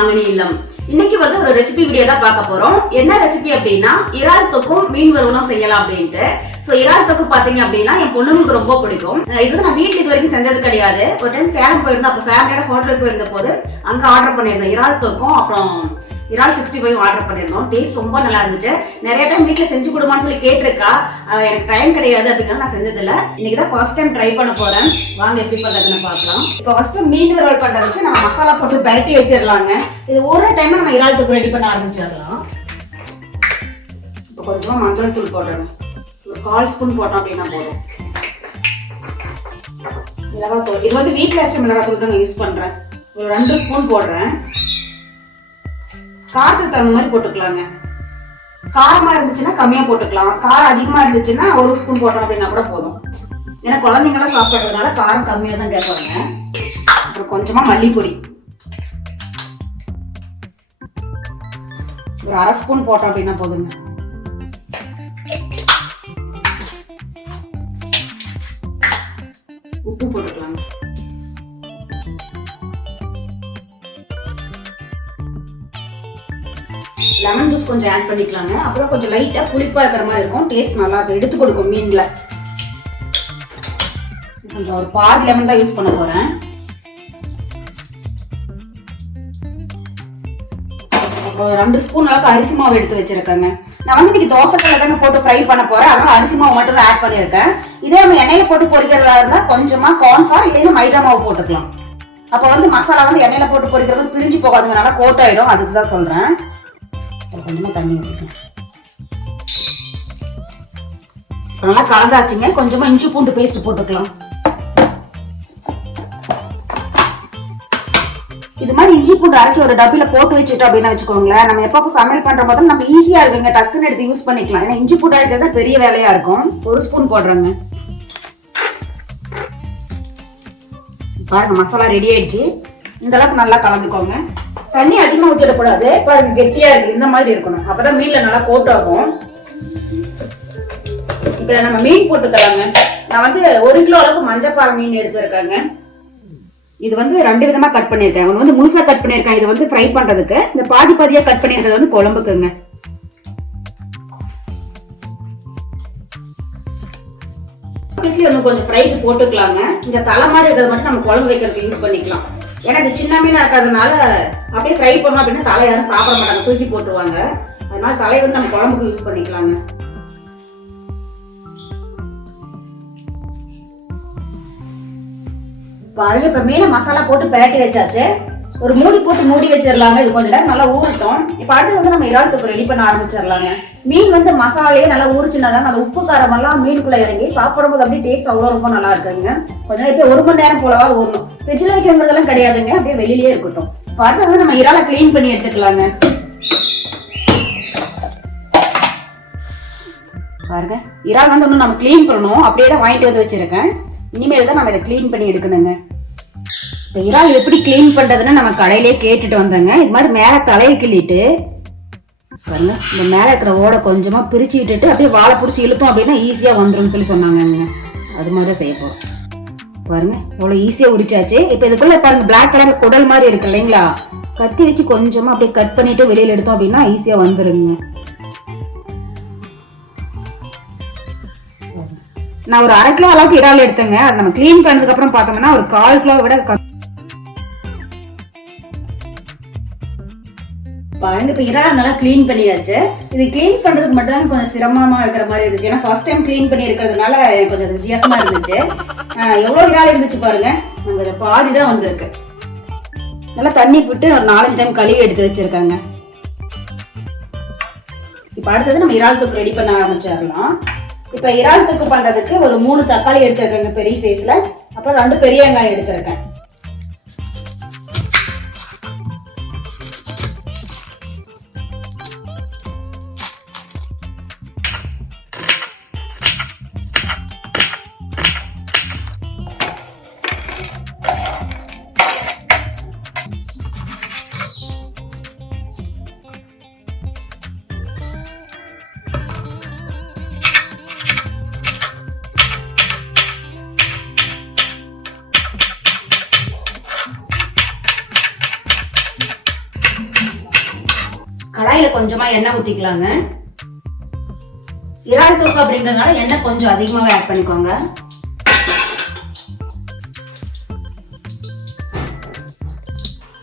மாங்கனி இல்லம். இன்னைக்கு வந்து ஒரு ரெசிபி வீடியோ தான் பார்க்க போறோம். என்ன ரெசிபி அப்படின்னா இறால் தொக்கும் மீன் வறுவலும் செய்யலாம் அப்படின்ட்டு. சோ இறால் தொக்கு பாத்தீங்க அப்படின்னா என் பொண்ணுங்களுக்கு ரொம்ப பிடிக்கும். இது நான் வீட்டுல இது வரைக்கும் செஞ்சது கிடையாது. ஒரு டைம் சேலம் போயிருந்தேன், அப்ப ஃபேமிலியோட ஹோட்டலுக்கு போயிருந்த போது அங்க ஆர்டர் பண்ணியிருந்தேன் இறால் தொக்கும் அப்புறம் இறால் 65 ஆர்டர் பண்ணியிருந்தோம். டேஸ்ட் ரொம்ப நல்லா இருந்துச்சு. நிறைய டைம் வீட்டுல செஞ்சு கொடுமான்னு சொல்லி கேட்டிருக்கா. எனக்கு டைம் கிடையாது அப்படிங்கிறத நான் செஞ்சதில்ல. இன்னைக்கு தான் ஃபர்ஸ்ட் டைம் ட்ரை பண்ண போறேன். வாங்க எப்படி பண்றதுன்னு பார்க்கலாம். இப்போ ஃபர்ஸ்ட் மீன் வறுவல் பண்றதுக்கு நம்ம மசாலா போட்டு பரட்டி வச்சிடலாங்க. இது ஒரு டைம்ல நம்ம இறால் தொக்கு ரெடி பண்ண ஆரம்பிச்சிடலாம். இப்போ கொஞ்சமா மஞ்சள் தூள் போடுறேன். ஒரு 1/4 ஸ்பூன் போட்டோம் அப்படின்னா போதும். மிளகாத்தூள் இது வந்து வீட்டில் அரைச்ச மிளகாத்தூள் தான் நான் யூஸ் பண்றேன். ஒரு 2 ஸ்பூன் போடுறேன். காரத்துக்கு தகுந்த மாதிரி போட்டுக்கலாங்க. காரமா இருந்துச்சுன்னா கம்மியா போட்டுக்கலாம். காரம் அதிகமா இருந்துச்சுன்னா 1 ஸ்பூன் போட்டோம் அப்படின்னா கூட போதும். ஏன்னா குழந்தைங்களாம் சாப்பிட்றதுனால காரம் கம்மியா தான் கேட்பாங்க. அப்புறம் கொஞ்சமா மல்லிப்பொடி ஒரு 1/2 ஸ்பூன் போட்டோம் அப்படின்னா போதுங்க. உப்பு போட்டுக்கலாம். லெமன் ஜூஸ் கொஞ்சம் ஆட் பண்ணிக்கலாங்க. அப்பதான் கொஞ்சம் லைட்டா புளிப்பா இருக்கிற மாதிரி இருக்கும். டேஸ்ட் நல்லா எடுத்து கொடுக்கும் மீன்ல. கொஞ்சம் ஒரு பாதி லெமன் தான் யூஸ் பண்ண போறேன். அப்புறம் 2 ஸ்பூன் அளவுக்கு அரிசி மாவு எடுத்து வச்சிருக்கேங்க. நான் வந்து இன்னைக்கு தோசைக்கல்ல தாங்க போட்டு ஃப்ரை பண்ண போறேன். அதனால அரிசி மாவு மட்டும் தான் ஆட் பண்ணியிருக்கேன். இதே நம்ம எண்ணெயில போட்டு பொரிக்கிறதா இருந்தா கொஞ்சமா கார்ன்ஃபிளவர் இல்லைன்னா மைதா மாவு போட்டுக்கலாம். அப்ப வந்து மசாலா வந்து எண்ணெயில போட்டு பொரிக்கிறது பிரிஞ்சு போகாதுங்க, நல்லா கோட் ஆயிடும். அதுக்கு தான் சொல்றேன். கொஞ்சமா தண்ணி ஊற்றிக்கலாம். நல்லா கலந்தாச்சுங்க. கொஞ்சமா இஞ்சி பூண்டு பேஸ்ட் போட்டுக்கலாம். இது மாதிரி இஞ்சி பூண்டு அரைச்சி ஒரு டப்பில போட்டு வச்சுட்டோம் அப்படின்னு வச்சுக்கோங்களேன். நம்ம எப்பப்போ சமையல் பண்ற போது நம்ம ஈஸியா இருக்குங்க, டக்குன்னு எடுத்து யூஸ் பண்ணிக்கலாம். ஏன்னா இஞ்சி பூண்டு அரைக்கிறது பெரிய வேலையா இருக்கும். 1 ஸ்பூன் போடுறேங்க. பாருங்க மசாலா ரெடி ஆயிடுச்சு. இந்த அளவுக்கு நல்லா கலந்துக்கோங்க. தண்ணி அதிகமா ஊற்றிடக்கூடாது. பாருங்க கெட்டியா இருக்கு, இந்த மாதிரி இருக்கணும். அப்பதான் மீன்ல நல்லா கோட் ஆகும். இப்ப நம்ம மீன் போட்டுக்கலாங்க. நான் வந்து 1 கிலோ அளவுக்கு மஞ்சப்பாறை மீன் எடுத்துருக்காங்க. இது வந்து 2 விதமா கட் பண்ணிருக்கேன். ஒன்று வந்து முழுசா கட் பண்ணிருக்கேன், இது வந்து ஃப்ரை பண்றதுக்கு. இந்த பாதி பாதியா கட் பண்ணிருக்கிறது வந்து குழம்புக்குங்க. ஒன்று கொஞ்சம் ஃப்ரைக்கு போட்டுக்கலாங்க. இந்த தலை மாதிரி இருக்கிறது மட்டும் நம்ம குழம்பு வைக்கிறதுக்கு யூஸ் பண்ணிக்கலாம். ஏன்னா இந்த சின்ன மீனா இருக்கிறதுனால அப்படியே ஃப்ரை பண்ணோம் அப்படின்னா தலை யாரும் சாப்பிட மாட்டாங்க, தூக்கி போட்டுருவாங்க. அதனால தலையை வந்து நம்ம குழம்புக்கு யூஸ் பண்ணிக்கலாங்க. பாருங்க இப்ப மீனை மசாலா போட்டு பிரட்டி வச்சாச்சு. ஒரு மூடி போட்டு மூடி வச்சிடலாங்க. இது கொஞ்சம் நேரம் நல்லா ஊறட்டும். இப்ப அடுத்து வந்து நம்ம இறால் தொக்கு ரெடி பண்ண ஆரம்பிச்சிடலாங்க. மீன் வந்து மசாலையே நல்லா ஊறிச்சுனால அந்த உப்பு காரம் எல்லாம் மீனுக்குள்ள இறங்கி சாப்பிடும்போது அப்படியே டேஸ்ட் அவ்வளோ ரொம்ப நல்லா இருக்குங்க. கொஞ்ச நேரத்துல 1 மணி நேரம் போலவா ஊறணும். ஃப்ரிட்ஜில் வைக்கிறதெல்லாம் கிடையாதுங்க, அப்படியே வெளியிலேயே இருக்கட்டும். அடுத்து வந்து நம்ம இறாலை கிளீன் பண்ணி எடுத்துக்கலாங்க. பாருங்க இறால் வந்து ஒன்றும் நம்ம கிளீன் பண்ணணும், அப்படியே தான் வாங்கிட்டு வந்து வச்சிருக்கேன். இனிமேல் தான் நம்ம இதை கிளீன் பண்ணி எடுக்கணுங்க. இப்போ இறால் எப்படி கிளீன் பண்றதுன்னு நம்ம கடையிலே கேட்டுட்டு வந்தோங்க. இது மாதிரி மேலே தலையை கிள்ளிட்டு பாருங்க இந்த மேலே இருக்கிற ஓடை கொஞ்சமா பிரிச்சு விட்டுட்டு அப்படியே வாழை பிடிச்சி இழுத்தோம் அப்படின்னா ஈஸியா வந்துடும் சொல்லி சொன்னாங்க. அது மாதிரி தான் செய்ய போறோம். பாருங்க அவ்வளோ ஈஸியா உரிச்சாச்சு. இப்போ இதுக்குள்ள பாருங்க பிளாக் கலர் குடல் மாதிரி இருக்கு இல்லைங்களா, கத்தி வச்சு கொஞ்சமா அப்படியே கட் பண்ணிட்டு வெளியில எடுத்தோம் அப்படின்னா ஈஸியா வந்துருங்க. நான் ஒரு 1/2 கிலோ அளவுக்கு இறால் எடுத்தேங்க. அது நம்ம கிளீன் பண்ணதுக்கு அப்புறம் பார்த்தோம்னா ஒரு 1/4 கிலோ விட பாருங்க. இப்ப இறால் நல்லா கிளீன் பண்ணியாச்சு. இது கிளீன் பண்றதுக்கு மட்டும் தான் கொஞ்சம் சிரமமா இருக்கிற மாதிரி இருந்துச்சு. ஏன்னா ஃபர்ஸ்ட் டைம் கிளீன் பண்ணி இருக்கிறதுனால கொஞ்சம் வித்தியாசமா இருந்துச்சு. எவ்வளவு இறால் இருந்துச்சு பாருங்க, நம்ம பாதி தான் வந்திருக்கு. நல்லா தண்ணி விட்டு ஒரு 4-5 டைம் கழுவி எடுத்து வச்சிருக்காங்க. இப்ப அடுத்தது நம்ம இறால் தொக்கு ரெடி பண்ண ஆரம்பிச்சிடலாம். இப்ப இறால் தொக்கு பண்றதுக்கு ஒரு 3 தக்காளி எடுத்திருக்கேங்க பெரிய சைஸ்ல. அப்புறம் 2 பெரிய வெங்காயம் எடுத்திருக்கேன். கொஞ்சமா எண்ணெய் ஊத்திக்கலாங்க. இறால் தொக்கு அப்படிங்கறதுனால எண்ணெய் கொஞ்சம் அதிகமாவே ஆட் பண்ணிக்கோங்க.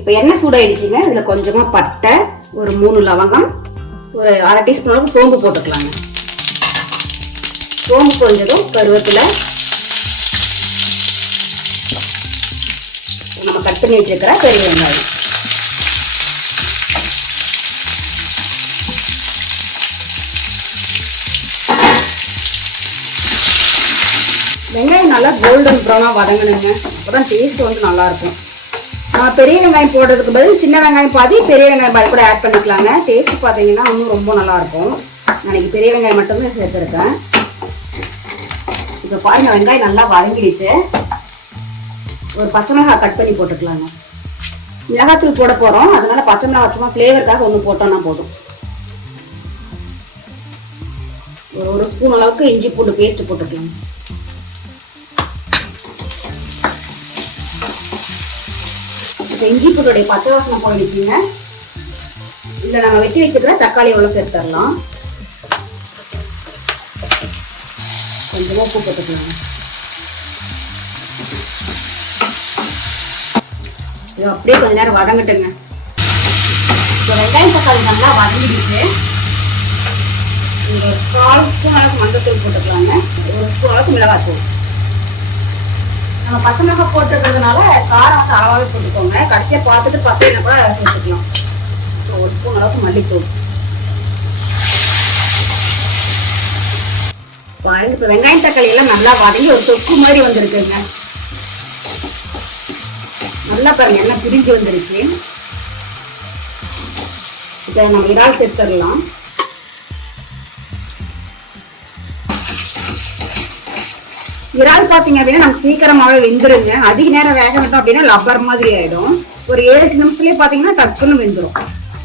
இப்ப எண்ணெய் சூடாயிடுச்சுங்க. இதுல கொஞ்சமா பட்டை, ஒரு 3 லவங்கம், ஒரு 1/2 டீஸ்பூன் அளவுக்கு சோம்பு போட்டுக்கலாங்க. சோம்பு கொஞ்சதும் கருவேப்பிலை, நம்ம கட் பண்ணி வச்சிருக்கிற பெரிய வெங்காயம், வெங்காயம் நல்லா கோல்டன் ப்ரௌனா வதங்கணுங்க. அப்பதான் டேஸ்ட் வந்து நல்லா இருக்கும். பெரிய வெங்காயம் போடுறதுக்கு பதில் சின்ன வெங்காயம் பாதி, பெரிய வெங்காயம் பாதி கூட ஆட் பண்ணிக்கலாங்க. டேஸ்ட் பார்த்தீங்கன்னா இன்னும் ரொம்ப நல்லா இருக்கும். நான் பெரிய வெங்காயம் மட்டும்தான் சேர்த்துருக்கேன். இப்போ பாருங்க, வெங்காயம் நல்லா வதங்கிடுச்சு. ஒரு பச்சை மிளகாய் கட் பண்ணி போட்டுக்கலாங்க. மிளகாத்தூள் போட போறோம், அதனால பச்சை மிளகாய் சும்மா ஃப்ளேவருக்காக ஒன்று போட்டோம்னா போதும். ஒரு ஸ்பூன் அளவுக்கு இஞ்சி பூண்டு பேஸ்ட் போட்டுக்கலாம். இஞ்சி பூண்டுடைய பச்சை வாசனை போயிடுச்சுங்க. இல்ல நம்ம வெட்டி வச்சுக்கிற தக்காளி எவ்வளவு சேர்த்துடலாம். கொஞ்சமா உப்பு போட்டுக்கலாம். இது அப்படியே கொஞ்ச நேரம் வதங்கட்டுங்க. இப்போ வெங்காயம் தக்காளி நல்லா வதங்கிடுச்சு. ஒரு 1/4 ஸ்பூன் அளவுக்கு மஞ்சத்தூள் போட்டுக்கலாங்க. ஒரு ஸ்பூன் அளவுக்கு மிளகாத்தூள். நம்ம பச்சை மிளகாய் போட்டுருக்கிறதுனால காரம் வந்து அளவாகவே போட்டுக்கோங்க. கடைசியாக பார்த்துட்டு பச்சையில கூட சேர்த்துக்கலாம். ஒரு ஸ்பூன் அளவுக்கு மல்லித்தூள். இப்போ வெங்காயம் தக்காளி எல்லாம் நல்லா வதங்கி ஒரு தொக்கு மாதிரி வந்துருக்குங்க. நல்லா பாருங்க, எல்லாம் பிரிஞ்சு வந்துருச்சு. இதை நம்ம இறால் சேர்த்துடலாம். இறால் பாத்தீங்க அப்படின்னா நம்ம சீக்கிரமாவே வெந்துருங்க. அதிக நேரம் வேக விட்டோம் அப்படின்னா லப்பர் மாதிரி ஆயிடும். ஒரு 7-8 நிமிஷத்துலயே பாத்தீங்கன்னா டக்குன்னு வெந்துடும்.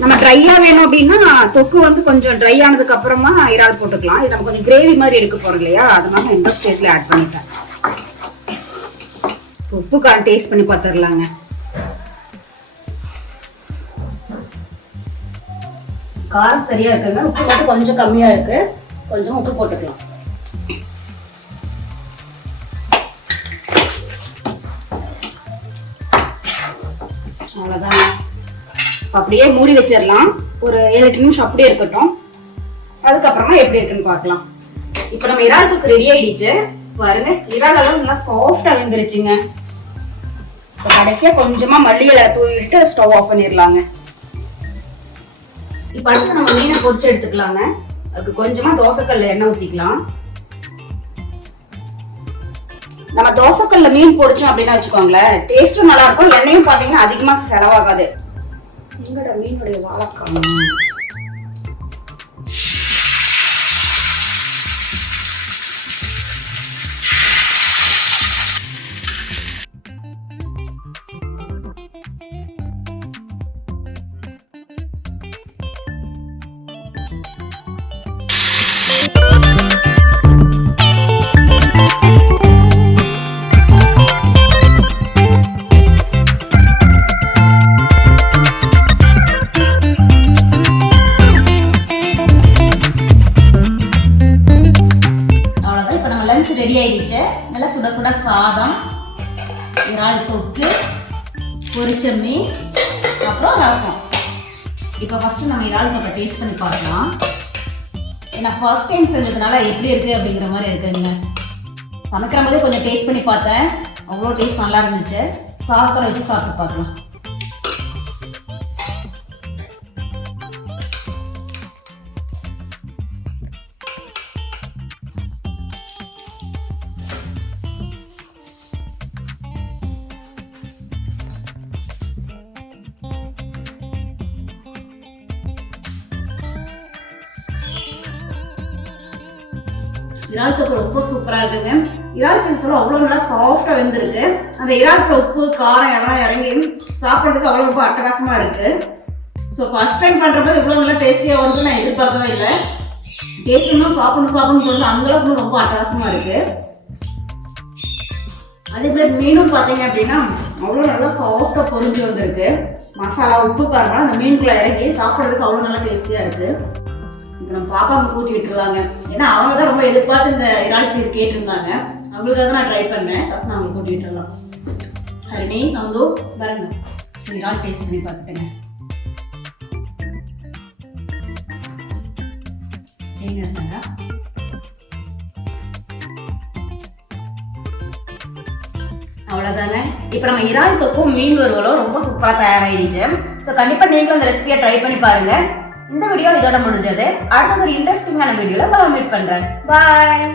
நம்ம ட்ரையா வேணும் அப்படின்னா தொக்கு வந்து கொஞ்சம் ட்ரை ஆனதுக்கு அப்புறமா இறால் போட்டுக்கலாம். இது நம்ம கொஞ்சம் கிரேவி மாதிரி எடுக்க போறோம் இல்லையா, அதனால இந்த ஸ்டேஜ்ல ஆட் பண்ணிட்டேன். உப்பு காரம் டேஸ்ட் பண்ணி பார்த்துடலாங்க. காரம் சரியா இருக்குங்க. உப்பு மட்டும் கொஞ்சம் கம்மியா இருக்கு. கொஞ்சம் உப்பு போட்டுக்கலாம். அவ்வளவுதான். அப்படியே மூடி வச்சிடலாம். ஒரு 7-8 நிமிஷம் அப்படியே இருக்கட்டும். அதுக்கப்புறமா எப்படி இருக்குன்னு பார்க்கலாம். இப்போ நம்ம இறால் தொக்கு ரெடி ஆயிடுச்சு. பாருங்க, இறால் எல்லாம் நல்லா சாஃப்டா வெந்துருச்சுங்க. கடைசியா கொஞ்சமா மல்லி இலை தூவிட்டு ஸ்டவ் ஆஃப் பண்ணிடலாங்க. இப்போ அடுத்து நம்ம மீனை பொரிச்சு எடுத்துக்கலாங்க. அதுக்கு கொஞ்சமா தோசைக்கல்ல எண்ணெய் ஊத்திக்கலாம். நம்ம தோசைக்கல்ல மீன் பொரிச்சோம் அப்படின்னு வச்சுக்கோங்களேன், டேஸ்டும் நல்லா இருக்கும். எண்ணெயும் பாத்தீங்கன்னா அதிகமா செலவாகாது. எங்கட மீனுடைய வாழைக்காய் ரெடி ஆயிடுச்சு. நல்லா சுட சுட சாதம், இறால் தொக்கு, பொரிச்ச மீன், அப்புறம் ரசம். இப்போ ஃபர்ஸ்ட் நம்ம இறால் தொக்கை டேஸ்ட் பண்ணி பார்க்கலாம். ஏன்னா ஃபர்ஸ்ட் டைம் செஞ்சதுனால எப்படி இருக்கு அப்படிங்கிற மாதிரி இருக்குங்க. சமைக்கிற போதே கொஞ்சம் டேஸ்ட் பண்ணி பார்த்தேன். அவ்வளோ டேஸ்ட் நல்லா இருந்துச்சு. சாதத்தில் வச்சு சாப்பிட்டு பார்க்கலாம். இறால் தொக்கு ரொம்ப சூப்பரா இருக்குங்க. இறால் பீஸ் அவ்வளோ நல்லா சாஃப்டா வெந்திருக்கு. அந்த இறால் உப்பு காரம் எல்லாம் இறங்கி சாப்பிட்றதுக்கு அவ்வளோ ரொம்ப அட்டகாசமா இருக்கு. ஸோ ஃபர்ஸ்ட் டைம் பண்றப்ப இவ்வளோ நல்லா டேஸ்டியா வரும்னு நான் எதிர்பார்க்கவே இல்லை. டேஸ்ட் இன்னும் சாப்பிடணும்னு சொல்லி அந்த அளவுக்கு ரொம்ப அட்டகாசமா இருக்கு. அதே போல மீனும் பார்த்தீங்க அப்படின்னா அவ்வளோ நல்லா சாஃப்டா பொரிஞ்சு வந்திருக்கு. மசாலா உப்பு காரமெல்லாம் அந்த மீனுக்குள்ள இறங்கி சாப்பிட்றதுக்கு அவ்வளோ நல்லா டேஸ்டியாக இருக்கு. இப்போ நம்ம பாப்பாவுக்கு ஊட்டி விட்டுருலாங்க. ஏன்னா அவங்க தான் ரொம்ப எதிர்பார்த்து இந்த இறால் இது கேட்டிருந்தாங்க. அவங்களுக்காக தான் நான் ட்ரை பண்ணேன். ஃபஸ்ட் நான் அவங்களுக்கு ஊட்டி விட்டுடலாம். ஹரிணி சந்து பாருங்க, இறால் டேஸ்ட் பண்ணி பார்த்துட்டேங்க. ஏங்க இருந்தாங்க அவ்வளோதானே. இப்போ நம்ம இறால் தொக்கும் மீன் வறுவலும் ரொம்ப சூப்பராக தயாராகிடுச்சு. ஸோ கண்டிப்பாக நீங்களும் அந்த ரெசிபியை ட்ரை பண்ணி பாருங்க. இந்த வீடியோ இதோட முடிஞ்சது. அடுத்தது ஒரு இன்ட்ரெஸ்டிங்கான வீடியோவில் உங்களை மீட் பண்ணுறேன். பாய்.